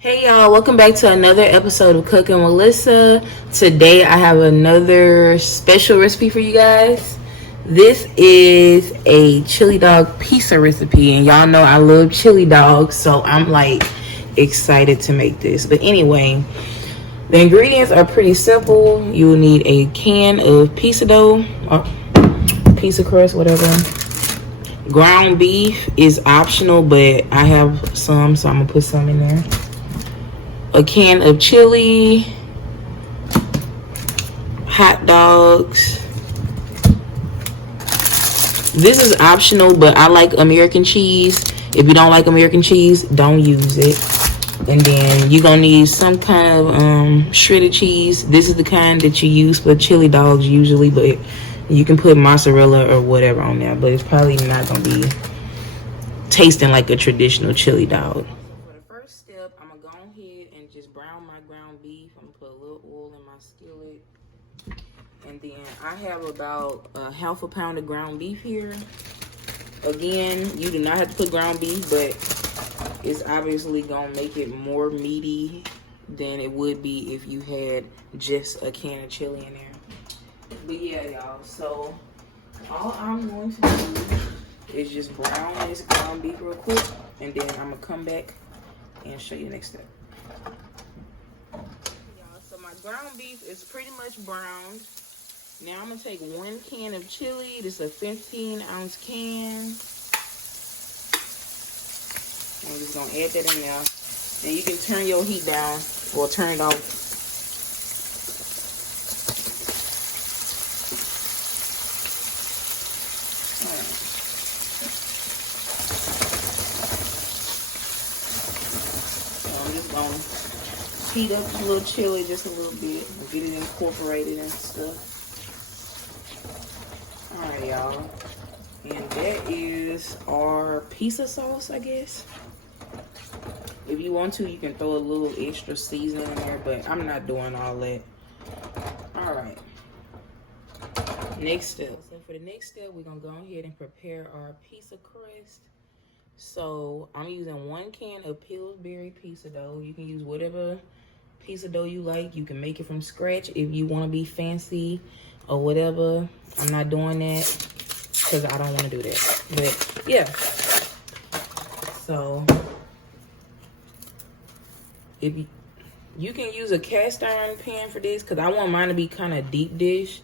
Hey y'all, welcome back to another episode of Cooking with Melissa. Today I have another special recipe for you guys. This is a chili dog pizza recipe, and y'all know I love chili dogs, so I'm like excited to make this. But anyway, the ingredients are pretty simple. You will need a can of pizza dough, or pizza crust, whatever. Ground beef is optional, but I have some, so I'm gonna put some in there. A can of chili, hot dogs. This is optional, but I like American cheese. If you don't like American cheese, don't use it. And then you're gonna need some kind of shredded cheese. This is the kind that you use for chili dogs usually, but you can put mozzarella or whatever on there, but it's probably not gonna be tasting like a traditional chili dog. For the first step, I'm gonna go ahead and just brown my ground beef. I'm gonna put a little oil in my skillet. And then I have about a half a pound of ground beef here. Again, you do not have to put ground beef, but it's obviously gonna make it more meaty than it would be if you had just a can of chili in there. But yeah, y'all, so all I'm going to do is just brown this ground beef real quick, and then I'm gonna come back and show you the next step. Y'all, so my ground beef is pretty much browned. Now I'm gonna take 1 can of chili. This is a 15-ounce can. I'm just gonna add that in there. And you can turn your heat down or turn it off. I'm just gonna heat up a little chili just a little bit and get it incorporated and stuff. Alright, y'all. And that is our pizza sauce, I guess. If you want to, you can throw a little extra seasoning in there, but I'm not doing all that. Alright. Next step. So for the next step, we're gonna go ahead and prepare our pizza crust. So I'm using 1 can of Pillsbury pizza dough. You can use whatever pizza dough you like. You can make it from scratch if you want to be fancy or whatever. I'm not doing that because I don't want to do that. But yeah. So if you can use a cast iron pan for this, because I want mine to be kind of deep dish,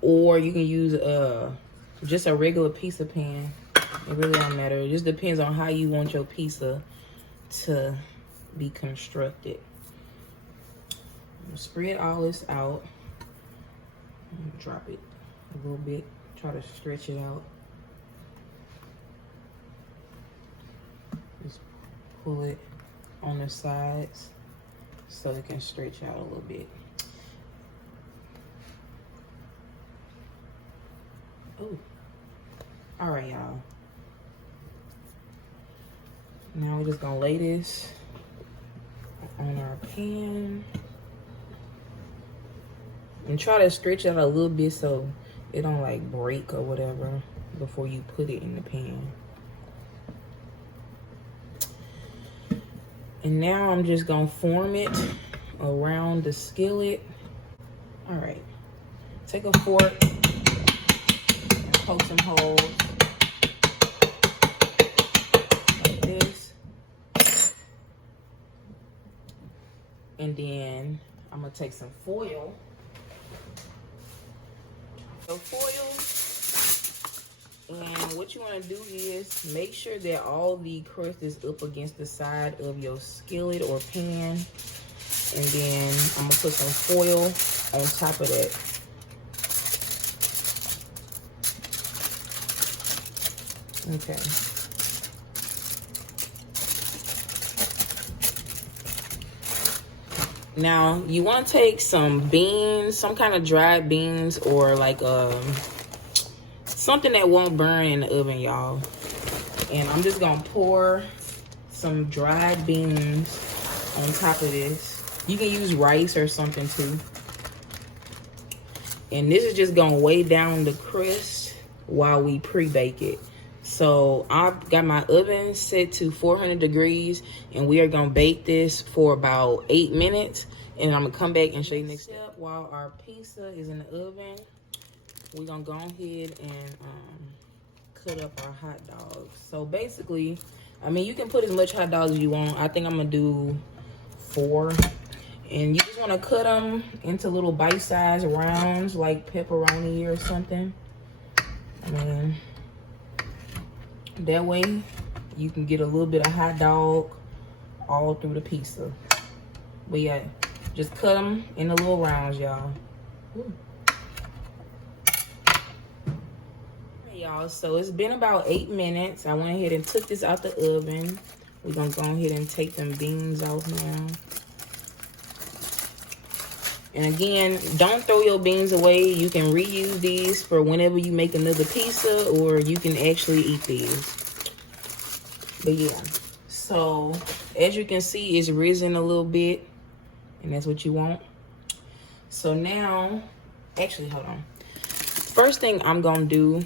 or you can use just a regular pizza pan. It really don't matter. It just depends on how you want your pizza to be constructed. Spread all this out. Drop it a little bit. Try to stretch it out. Just pull it on the sides so it can stretch out a little bit. Oh, all right, y'all. Now we're just gonna lay this on our pan and try to stretch it out a little bit so it don't like break or whatever before you put it in the pan. And now I'm just gonna form it around the skillet. All right, take a fork and poke some holes like this. And then I'm gonna take some foil. So foil, and what you want to do is make sure that all the crust is up against the side of your skillet or pan, and then I'm gonna put some foil on top of that. Okay. Now you want to take some beans, some kind of dried beans, or like something that won't burn in the oven, y'all. And I'm just gonna pour some dried beans on top of this. You can use rice or something too. And this is just gonna weigh down the crust while we pre-bake it. So I've got my oven set to 400 degrees, and we are gonna bake this for about 8 minutes. And I'm gonna come back and show you next step. While our pizza is in the oven, we're gonna go ahead and cut up our hot dogs. So basically, I mean, you can put as much hot dogs as you want. I think I'm gonna do 4. And you just wanna cut them into little bite-sized rounds, like pepperoni or something. And that way, you can get a little bit of hot dog all through the pizza. But yeah, just cut them in the little rounds, y'all. Y'all, so it's been about 8 minutes. I went ahead and took this out the oven. We're gonna go ahead and take them beans off now. And again, don't throw your beans away. You can reuse these for whenever you make another pizza, or you can actually eat these. But yeah, so as you can see, it's risen a little bit, and that's what you want. So now, actually, hold on. First thing I'm gonna do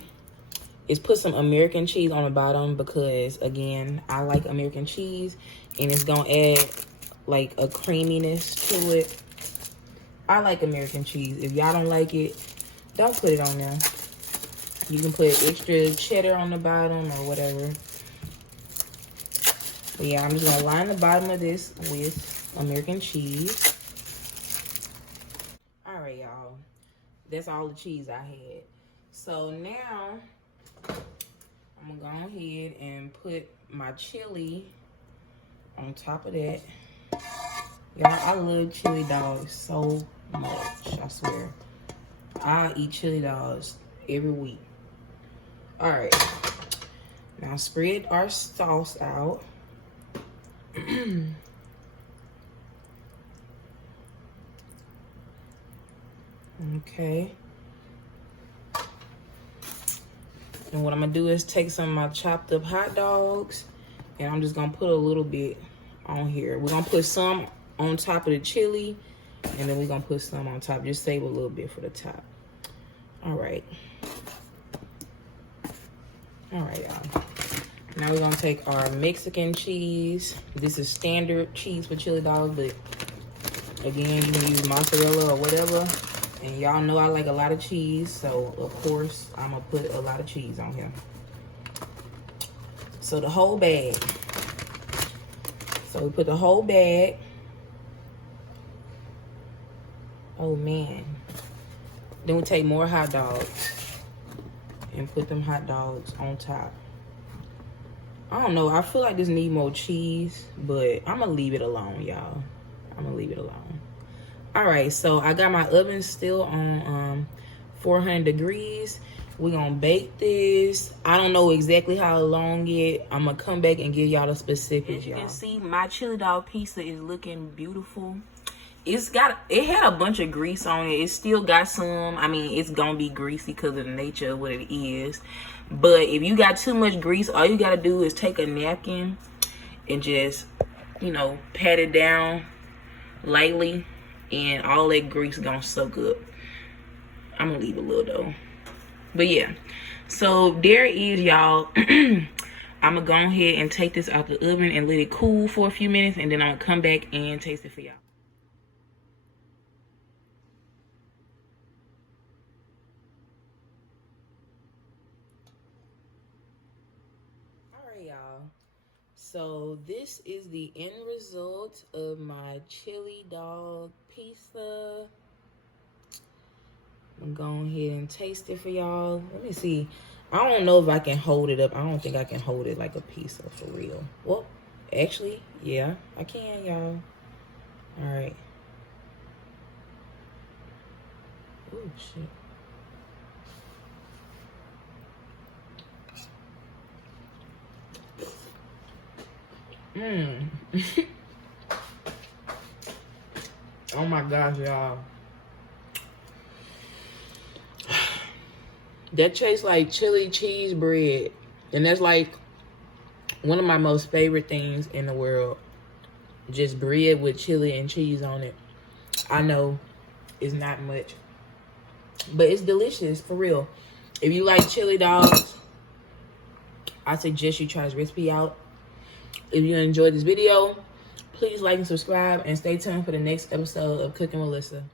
is put some American cheese on the bottom, because again, I like American cheese, and it's gonna add like a creaminess to it. I like American cheese. If y'all don't like it, don't put it on there. You can put extra cheddar on the bottom or whatever. But yeah, I'm just gonna line the bottom of this with American cheese. All right, y'all. That's all the cheese I had. So now, I'm gonna go ahead and put my chili on top of that. Y'all, I love chili dogs so much, I swear. I eat chili dogs every week. All right, now spread our sauce out. Okay. And what I'm gonna do is take some of my chopped up hot dogs, and I'm just gonna put a little bit on here. We're gonna put some on top of the chili, and then we're gonna put some on top. Just save a little bit for the top. All right, y'all. Now we're gonna take our Mexican cheese. This is standard cheese for chili dogs, but again, you can use mozzarella or whatever. And y'all know I like a lot of cheese, so of course I'm gonna put a lot of cheese on here. So the whole bag. So we put the whole bag. Oh man. Then we take more hot dogs and put them hot dogs on top. I don't know, I feel like this need more cheese, but I'm gonna leave it alone, y'all. I'm gonna leave it alone. All right, so I got my oven still on 400 degrees. We're gonna bake this. I don't know exactly how long yet. I'm gonna come back and give y'all the specifics, y'all. You can see my chili dog pizza is looking beautiful. It had a bunch of grease on it. It still got some. I mean, it's gonna be greasy because of the nature of what it is. But if you got too much grease, all you gotta do is take a napkin and just, you know, pat it down lightly, and all that grease gonna soak up. I'm gonna leave a little though. But yeah, so there it is, y'all. I'm gonna go ahead and take this out the oven and let it cool for a few minutes, and then I'm gonna come back and taste it for y'all. Alright, y'all. So this is the end result of my chili dog pizza. I'm going ahead and taste it for y'all. Let me see. I don't know if I can hold it up. I don't think I can hold it like a pizza for real. Well, actually, yeah, I can, y'all. All right. Oh, shit. Oh my gosh, y'all. That tastes like chili cheese bread. And that's like one of my most favorite things in the world. Just bread with chili and cheese on it. I know it's not much, but it's delicious, for real. If you like chili dogs, I suggest you try this recipe out. If you enjoyed this video, please like and subscribe, and stay tuned for the next episode of Cooking Melissa.